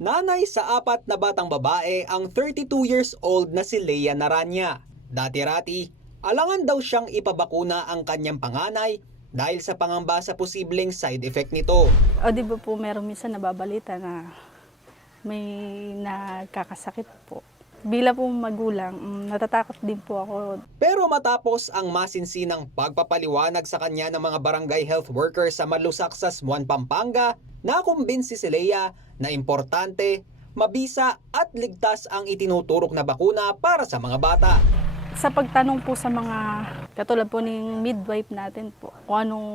Nanay sa apat na batang babae ang 32 years old na si Leia Naranya. Dati-rati, alangan daw siyang ipabakuna ang kanyang panganay dahil sa pangamba sa posibleng side effect nito. O di ba po meron minsan nababalita na may nakakasakit po. Bila po magulang, mm, natatakot din po ako. Pero matapos ang masinsinang pagpapaliwanag sa kanya ng mga barangay health workers sa Malusak sa Smuan, Pampanga, nakumbinsi si Leia na importante, mabisa at ligtas ang itinuturok na bakuna para sa mga bata. Sa pagtanong po sa mga, katulad po ng midwife natin po, kung anong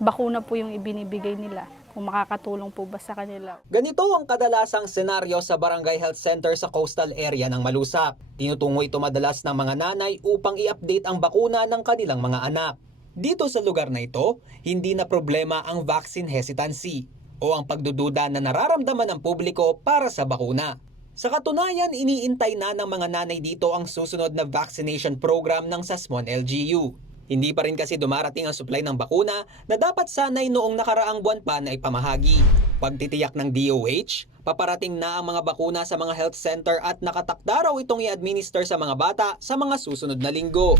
bakuna po yung ibinibigay nila, kung makakatulong po ba sa kanila. Ganito ang kadalasang senaryo sa Barangay Health Center sa coastal area ng Malusak. Tinutungo ito madalas ng mga nanay upang i-update ang bakuna ng kanilang mga anak. Dito sa lugar na ito, hindi na problema ang vaccine hesitancy o ang pagdududa na nararamdaman ng publiko para sa bakuna. Sa katunayan, iniintay na ng mga nanay dito ang susunod na vaccination program ng Sasmon LGU. Hindi pa rin kasi dumarating ang supply ng bakuna na dapat sanay noong nakaraang buwan pa na ipamahagi. Pagtitiyak ng DOH, paparating na ang mga bakuna sa mga health center at nakatakda raw itong i-administer sa mga bata sa mga susunod na linggo.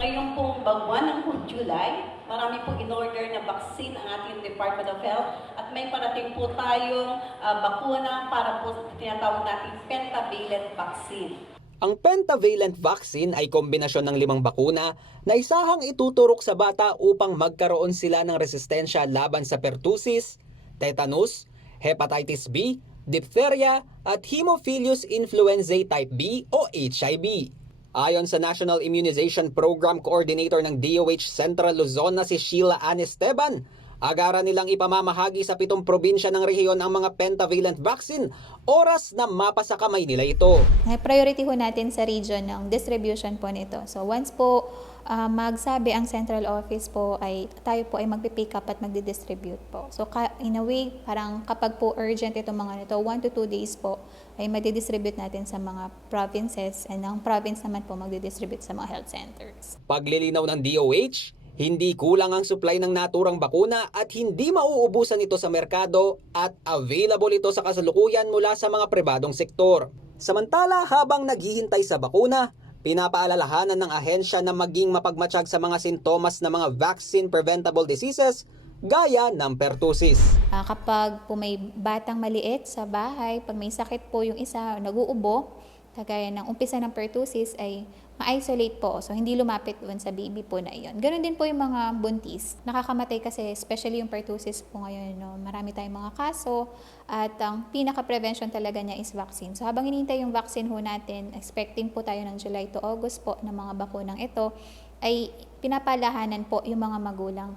Ngayon pong buwan ng July, marami po in-order na vaccine ang ating Department of Health at may parating po tayong ah, bakuna para po tinatawag nating pentavalent vaccine. Ang pentavalent vaccine ay kombinasyon ng limang bakuna na isahang ituturok sa bata upang magkaroon sila ng resistensya laban sa pertussis, tetanus, hepatitis B, diphtheria at Haemophilus influenzae type B o HIV. Ayon sa National Immunization Program Coordinator ng DOH Central Luzon na si Sheila Ann Esteban, agaran nilang ipamamahagi sa pitong probinsya ng rehiyon ang mga pentavalent vaccine oras na mapasa kamay nila ito. Eh, Priority ho natin sa region ng distribution po nito. So once po ah, magsabi ang central office po ay tayo po ay magpipick up at magdi-distribute po. So ka- in a way, parang kapag po urgent itong mga nito, 1 to 2 days po ay madi-distribute natin sa mga provinces and ang province naman po magdi-distribute sa mga health centers. Paglilinaw ng DOH, hindi kulang ang supply ng naturang bakuna at hindi mauubusan ito sa merkado at available ito sa kasalukuyan mula sa mga pribadong sektor. Samantala, habang naghihintay sa bakuna, pinapaalalahanan ng ahensya na maging mapagmatsyag sa mga sintomas ng mga vaccine preventable diseases gaya ng pertussis. Ah, kapag po may batang maliit sa bahay, pag may sakit po yung isa, nag-uubo, kagaya ng umpisa ng pertussis ay ma-isolate po. So, hindi lumapit doon sa baby po na iyon. Ganon din po yung mga buntis. Nakakamatay kasi, especially yung pertussis po ngayon. No? Marami tayong mga kaso at ang pinaka-prevention talaga niya is vaccine. So, habang hinihintay yung vaccine ho natin, expecting po tayo ng July to August po ng mga bakunang ito, ay pinapalahanan po yung mga magulang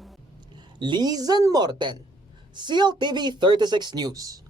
Lizan Morten, CLTV 36 News.